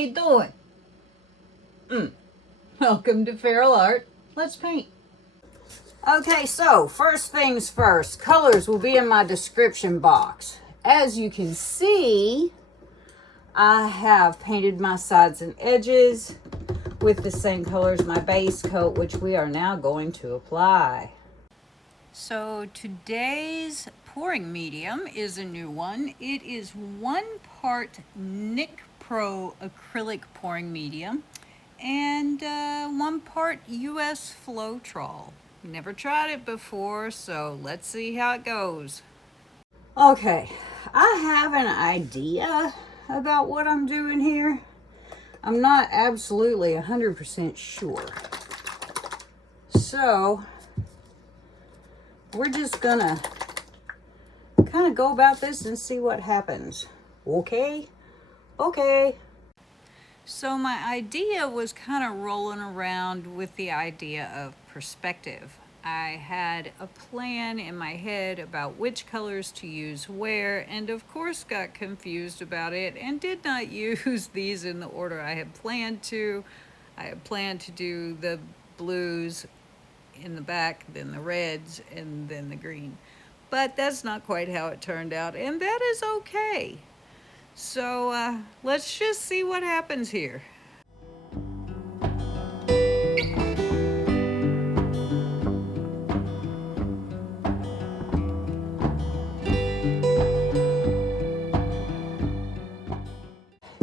you doing? Welcome to Feral Art. Let's paint. Okay, so first things first, colors will be in my description box. As you can see, I have painted my sides and edges with the same color as my base coat, which we are now going to apply. So today's pouring medium is a new one. It is 1 part Nick Pro acrylic pouring medium and 1 part US Floetrol. Never tried it before, so let's see how it goes. Okay, I have an idea about what I'm doing here. I'm not absolutely 100% sure. So we're just gonna kind of go about this and see what happens. Okay? Okay. So my idea was kind of rolling around with the idea of perspective. I had a plan in my head about which colors to use where, and of course got confused about it and did not use these in the order I had planned to. I had planned to do the blues in the back, then the reds, and then the green. But that's not quite how it turned out, and that is okay. So let's just see what happens here.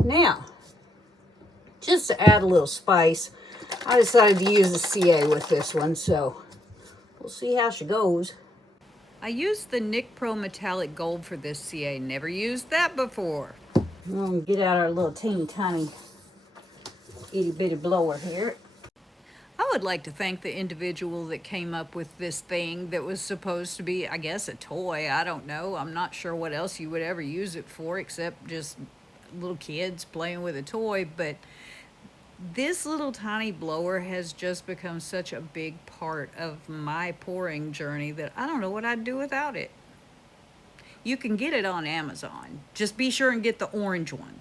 Now, just to add a little spice, I decided to use the CA with this one, so we'll see how she goes. I used the Nick Pro Metallic Gold for this CA. Never used that before. We'll get out our little teeny tiny itty bitty blower here. I would like to thank the individual that came up with this thing that was supposed to be, I guess, a toy. I don't know. I'm not sure what else you would ever use it for except just little kids playing with a toy, but this little tiny blower has just become such a big part of my pouring journey that I don't know what I'd do without it. You can get it on Amazon. Just be sure and get the orange one.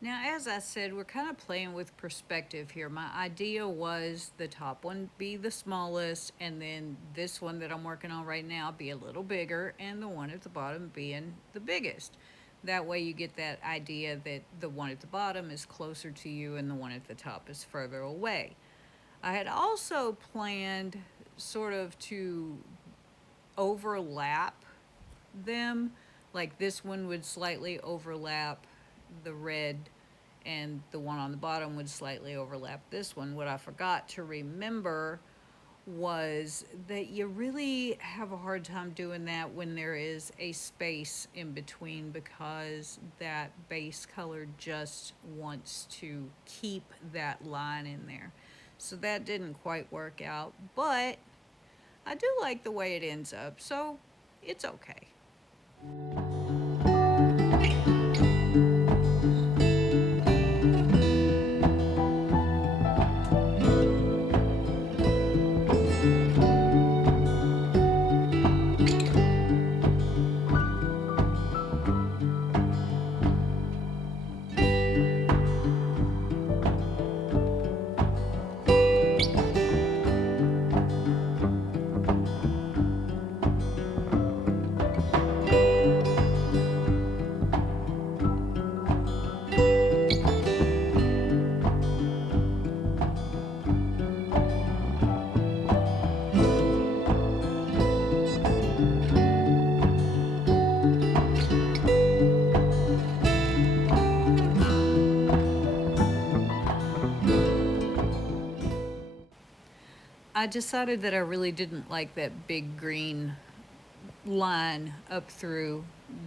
Now, as I said, we're kind of playing with perspective here. My idea was the top one be the smallest, and then this one that I'm working on right now be a little bigger, and the one at the bottom being the biggest. That way you get that idea that the one at the bottom is closer to you and the one at the top is further away. I had also planned sort of to overlap them, like this one would slightly overlap the red and the one on the bottom would slightly overlap this one. What I forgot to remember was that you really have a hard time doing that when there is a space in between, because that base color just wants to keep that line in there. So that didn't quite work out, but I do like the way it ends up, so it's okay. I decided that I really didn't like that big green line up through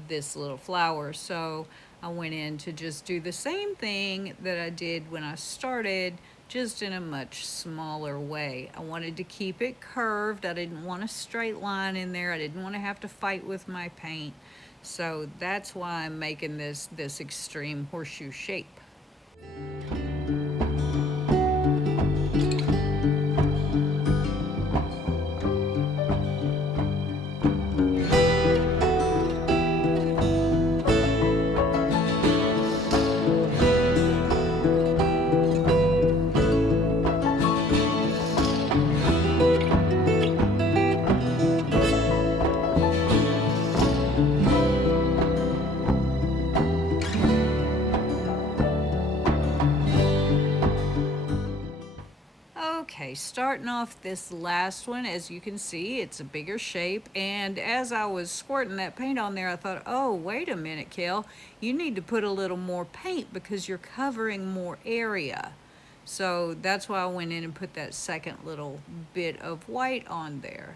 this little flower, so I went in to just do the same thing that I did when I started, just in a much smaller way. I wanted to keep it curved. I didn't want a straight line in there. I didn't want to have to fight with my paint, so that's why I'm making this extreme horseshoe shape. Okay, starting off this last one, as you can see, it's a bigger shape. And as I was squirting that paint on there, I thought, oh, wait a minute, Kel, you need to put a little more paint because you're covering more area. So that's why I went in and put that second little bit of white on there.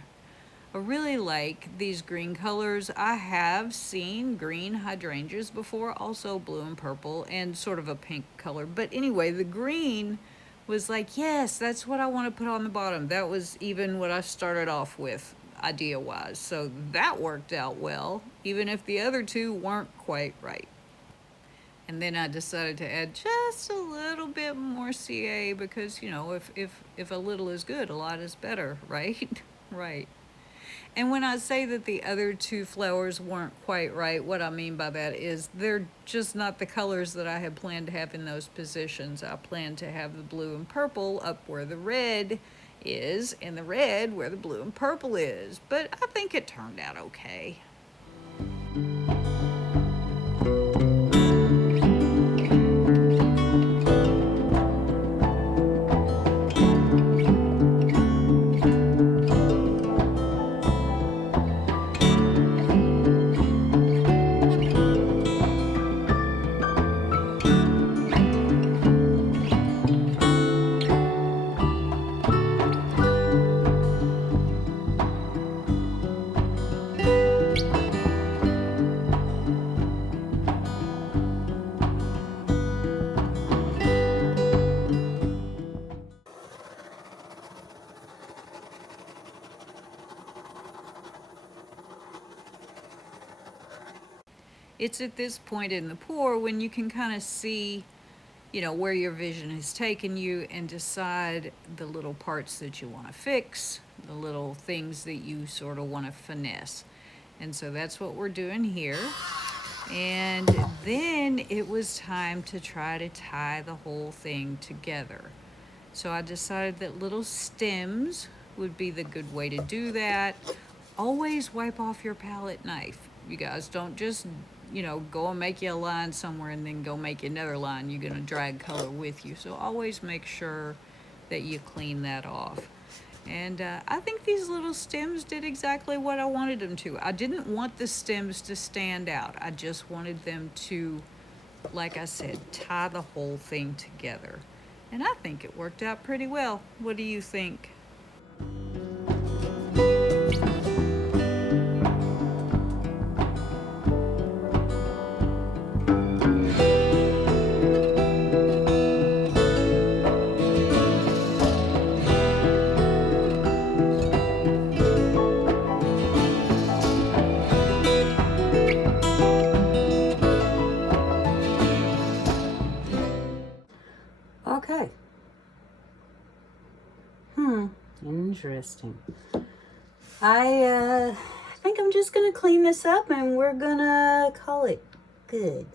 I really like these green colors. I have seen green hydrangeas before, also blue and purple, and sort of a pink color. But anyway, the green was like, yes, that's what I want to put on the bottom. That was even what I started off with, idea wise. So that worked out well, even if the other two weren't quite right. And then I decided to add just a little bit more CA because, you know, if a little is good, a lot is better, right? Right. And when I say that the other two flowers weren't quite right, what I mean by that is they're just not the colors that I had planned to have in those positions. I planned to have the blue and purple up where the red is, and the red where the blue and purple is. But I think it turned out okay. It's at this point in the pour when you can kind of see, you know, where your vision has taken you and decide the little parts that you want to fix, the little things that you sort of want to finesse. And so that's what we're doing here. And then it was time to try to tie the whole thing together. So I decided that little stems would be the good way to do that. Always wipe off your palette knife. You guys don't just, you know, go and make you a line somewhere and then go make another line. You're going to drag color with you. So always make sure that you clean that off. And I think these little stems did exactly what I wanted them to. I didn't want the stems to stand out. I just wanted them to, like I said, tie the whole thing together. And I think it worked out pretty well. What do you think? Okay. Interesting. I think I'm just gonna clean this up and we're gonna call it good.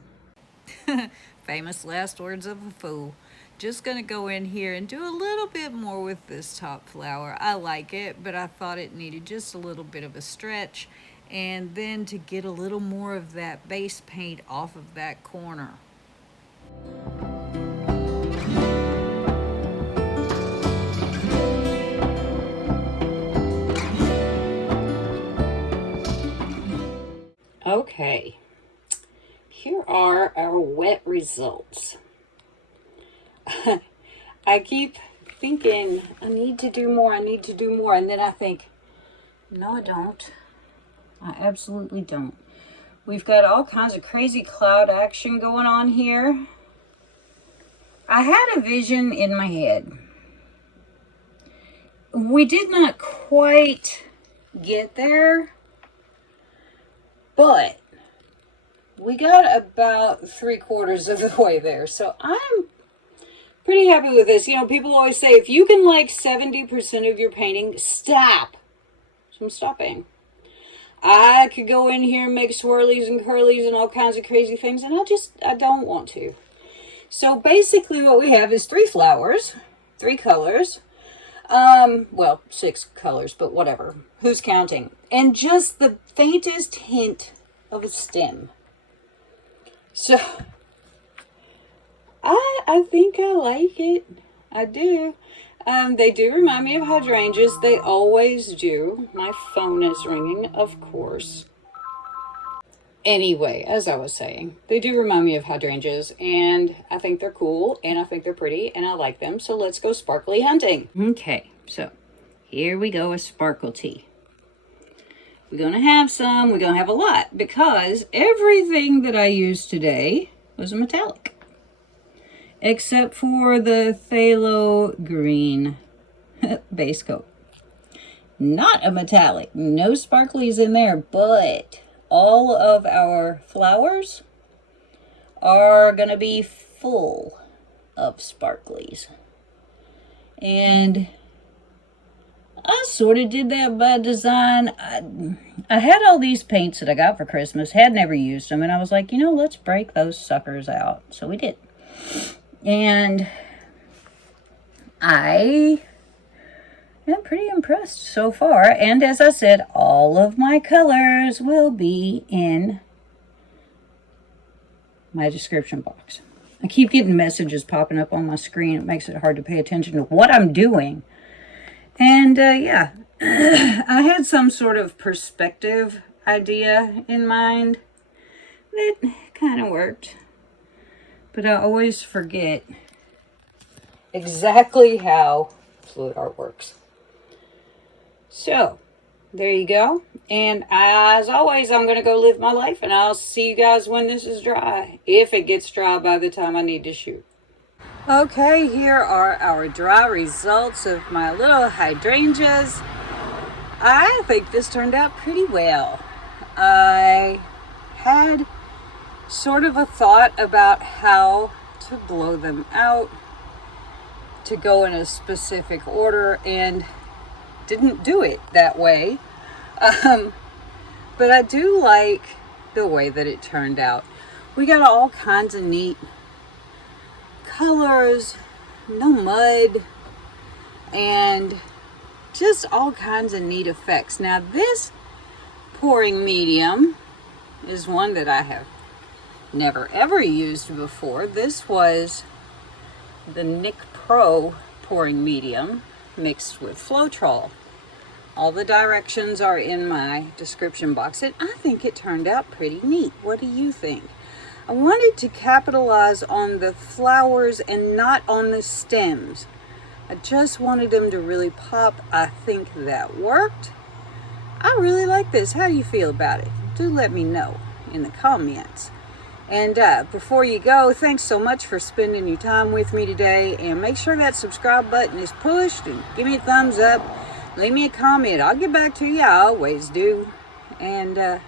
Famous last words of a fool. Just gonna go in here and do a little bit more with this top flower. I like it, but I thought it needed just a little bit of a stretch, and then to get a little more of that base paint off of that corner. Okay, here are our wet results. I keep thinking, I need to do more, and then I think, no, I don't. I absolutely don't. We've got all kinds of crazy cloud action going on here. I had a vision in my head. We did not quite get there, but we got about 3/4 of the way there. So I'm pretty happy with this. You know, people always say, if you can like 70% of your painting, stop. So I'm stopping. I could go in here and make swirlies and curlies and all kinds of crazy things, and I don't want to. So basically what we have is 3 flowers, 3 colors. Well, 6 colors, but whatever. Who's counting? And just the faintest hint of a stem. So, I think I like it. I do. They do remind me of hydrangeas. They always do. My phone is ringing, of course. Anyway, as I was saying, they do remind me of hydrangeas, and I think they're cool, and I think they're pretty, and I like them, so let's go sparkly hunting. Okay, so here we go with sparkle tea. We're going to have some, we're going to have a lot, because everything that I used today was a metallic. Except for the phthalo green base coat. Not a metallic, no sparklies in there, but all of our flowers are going to be full of sparklies. And I sort of did that by design. I had all these paints that I got for Christmas, had never used them, and I was like, you know, let's break those suckers out. So we did. And I am pretty impressed so far. And as I said, all of my colors will be in my description box. I keep getting messages popping up on my screen. It makes it hard to pay attention to what I'm doing. And yeah, I had some sort of perspective idea in mind that kind of worked. But I always forget exactly how fluid art works. So, there you go. And as always, I'm going to go live my life, and I'll see you guys when this is dry. If it gets dry by the time I need to shoot. Okay, here are our dry results of my little hydrangeas. I think this turned out pretty well. I had sort of a thought about how to blow them out, to go in a specific order, and didn't do it that way. But I do like the way that it turned out. We got all kinds of neat colors, no mud, and just all kinds of neat effects. Now this pouring medium is one that I have never ever used before. This was the Nick Pro pouring medium mixed with Floetrol. All the directions are in my description box, and I think it turned out pretty neat. What do you think? I wanted to capitalize on the flowers and not on the stems. I just wanted them to really pop. I think that worked. I really like this. How do you feel about it? Do let me know in the comments. And before you go, thanks so much for spending your time with me today. And make sure that subscribe button is pushed and give me a thumbs up. Leave me a comment. I'll get back to you. I always do. And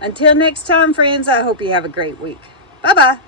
until next time, friends, I hope you have a great week. Bye-bye.